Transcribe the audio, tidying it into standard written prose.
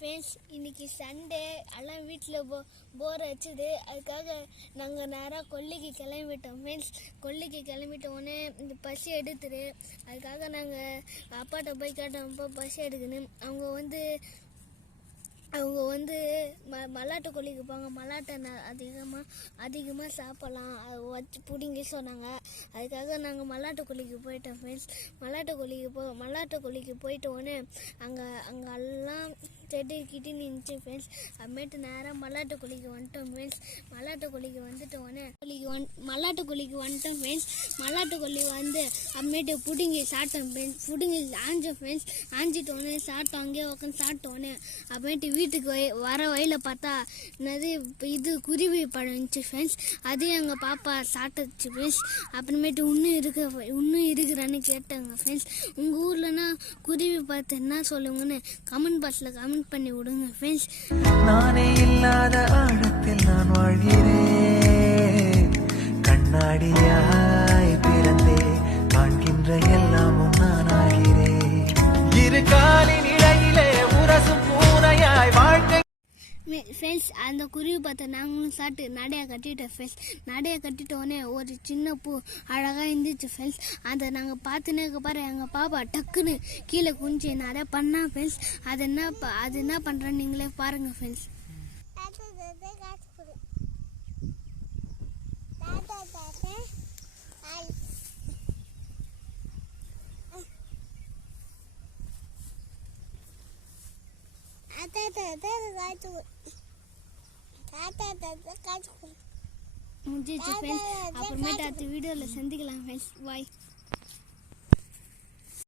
Friends, இன்றைக்கி Sunday, எல்லாம் வீட்டில் போர் அடிச்சுது. அதுக்காக நாங்கள் நேராக கொல்லிக்கு கிளம்பிட்டோம் ஃப்ரெண்ட்ஸ். கொல்லிக்கு கிளம்பிட்டோன்னே இந்த பசி எடுத்துரு. அதுக்காக நாங்கள் அப்பாட்ட போய் கேட்டோம், அப்போ பசி எடுக்கணும். அவங்க வந்து மல்லாட்டு கொல்லிக்கு போங்க, மல்லாட்டை அதிகமாக சாப்பிட்லாம், அதை வச்சு பிடிங்கி சொன்னாங்க. அதுக்காக நாங்கள் மல்லாட்டு கொல்லிக்கு போயிட்டோம் ஃப்ரெண்ட்ஸ். மல்லாட்டு கொல்லிக்கு போயிட்டோன்னே அங்கே எல்லாம் செடி கிட்டி நின்றுச்சு ஃப்ரெண்ட்ஸ். அப்புறமேட்டு நேராக மல்லாட்டு கொல்லிக்கு வந்துட்டோம் ஃப்ரெண்ட்ஸ். மல்லாட்டு கொல்லிக்கு வந்துட்டோம் ஃப்ரெண்ட்ஸ். மல்லாட்டு கொல்லி வந்து அப்புறமேட்டு பிடுங்கி சாப்பிட்டோம் ஃப்ரெண்ட்ஸ். பிடுங்கி ஆஞ்சோம் ஃப்ரெண்ட்ஸ். ஆஞ்சிட்டோன்னே சாப்பிட்டோம், அங்கேயே உட்காந்து சாப்பிட்டோன்னே அப்புறமேட்டு வீட்டுக்கு வர வழியில் பார்த்தா இது குருவி பழம் இருந்துச்சு ஃப்ரெண்ட்ஸ். அதையும் எங்கள் பாப்பா சாப்பிட்டுச்சு ஃப்ரெண்ட்ஸ். அப்புறமேட்டு இன்னும் இருக்கிறான்னு கேட்டாங்க ஃப்ரெண்ட்ஸ். உங்கள் ஊர்லனா குருவி பார்த்து என்ன சொல்லுங்கன்னு கமெண்ட் பாக்ஸில் கமெண்ட் பண்ணி விடுங்க ஃப்ரெண்ட்ஸ். நானே இல்லாத ஆழத்தில் நான் வாழ்கிறேன், கண்ணாடியாய் பிறந்தே காண்கின்ற எல்லாமும் நான் ஆகிறேன். இரு காலின் இடையிலே உரசும் பூனையாய் வாழ்க்கை ஃப்ரெண்ட்ஸ். அந்த குருவி பார்த்து நாங்களும் சாப்பிட்டு நடையை கட்டிட்டோம் ஃப்ரெண்ட்ஸ். நடையை கட்டிட்டோடனே ஒரு சின்ன பூ அழகாக இருந்துச்சு ஃப்ரெண்ட்ஸ். அதை நாங்கள் பார்த்துனே பாரு, எங்கள் பாப்பா டக்குன்னு கீழே குஞ்சு நிறைய பண்ணா ஃப்ரெண்ட்ஸ். அது என்ன பண்ணுறேன்னு நீங்களே பாருங்கள் ஃப்ரெண்ட்ஸ். முடிஞ்சிச்சு ஃப்ரெண்ட்ஸ். அப்புறமேட்டு அடுத்த வீடியோவில் சந்திக்கலாம் ஃப்ரெண்ட்ஸ். பாய்.